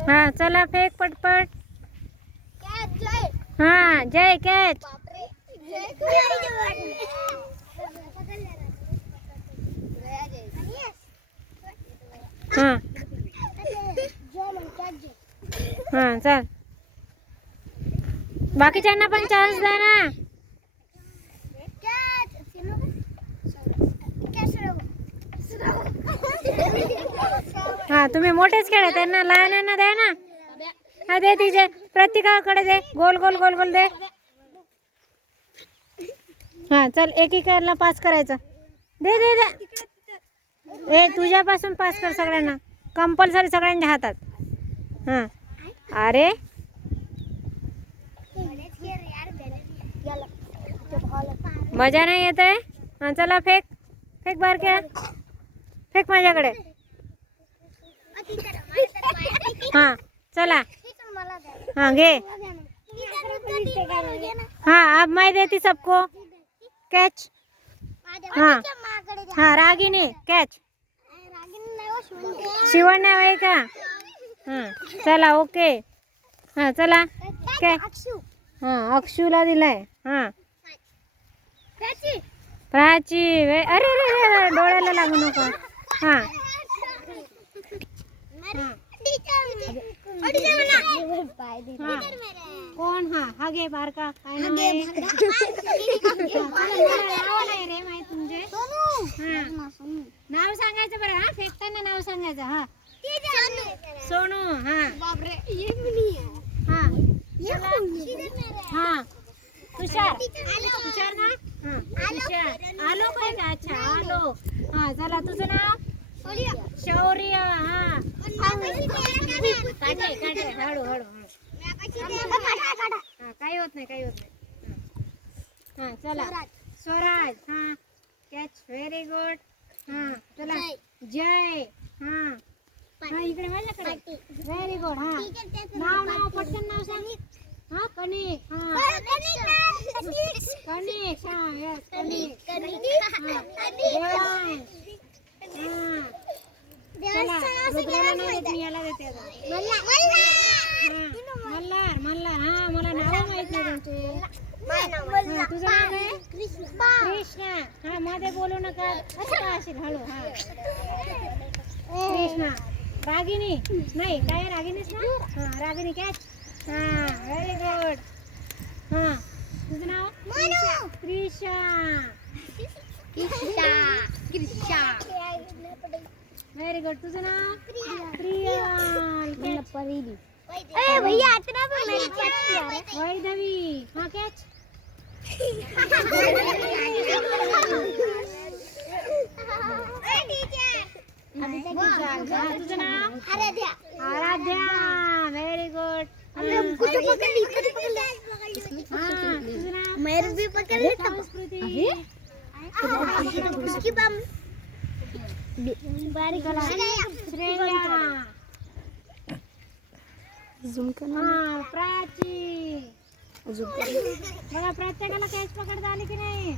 हा चला फेक पटपट. जय हा जय कॅच. हा. हा चल. बाकीच्यांना पण चान्स द्या ना कॅच कॅच हा तुम्ही मोठेच खेळ त्यांना लहानांना द्या ना. हा दे तिचे. प्रत्येकाकडे दे. गोल गोल गोल गोल दे. हा चल एकीकडला पास करायचं. दे दे दे. ए तुझ्यापासून पास कर सगळ्यांना. कंपल्सरी सगळ्यांच्या हातात. हां. अरे. मजा नाही येत आहे? हां चला फेक. फेक बारक्या. फेक माझ्याकडे. हां चला. हाँ घे. हाँ अब मैं देती सबको. कैच हाँ. हाँ रागिनी कैच नाव आहे का? हां चला ओके हां चला. काय हां अक्षूला दिलाय. हां. प्राची वे अरे अरे अरे, अरे डोळ्याला लागू नको. हां. कोण हा हा घे बारका काय नाव आहे? नाव नाही रे माहीत तुमचे हां नाव सांगायचं बरं हा फेकताना नाव सांगायचं हा सोनू हा बापरे हा हा तुषार आलो. तुषार ना हा तुषार आलो काय का अच्छा आलो हा चला तुझं नाव शौर्य हा काढे काढे हळू हळू हा काही होत नाही काही होत नाही. हा. चला. स्वराज हा. कॅच व्हेरी गुड हा चला. जय. हा. हा इकडे माझ्याकडे व्हेरी गुड हा. नाव नाव पटकन नाव सांग. हा कनिक हा. कनिक हा यस हा. चला रुद्राला नाही देत मी याला देते आता. हा मल्हार मल्हार. हा मला नाव माहीत नाही तुमचे. हा, तुझं नाव काय? कृष्णा. हा मध्ये बोलू नका. असेल हळू हा. कृष्णा. रागिनी नाही काय रागिनीच ना? हा रागिनी कॅच हा व्हेरी गुड हा तुझं नाव? त्रिशा व्हेरी गुड तुझं नाव? प्रियाल catch. भैया इतना भी मैंने कैच किया है वैधवी हा कॅच हा, तुझं नाव? आराध्या. आराध्या. व्हेरी गुड कुछ पकड़ ली पकड़ ली हा तुझं नाव? मेरे भी पकड़ ली संस्कृती उसकी बम झूम हा प्राची बघा प्रत्येकाला कॅच पकडता आली की नाही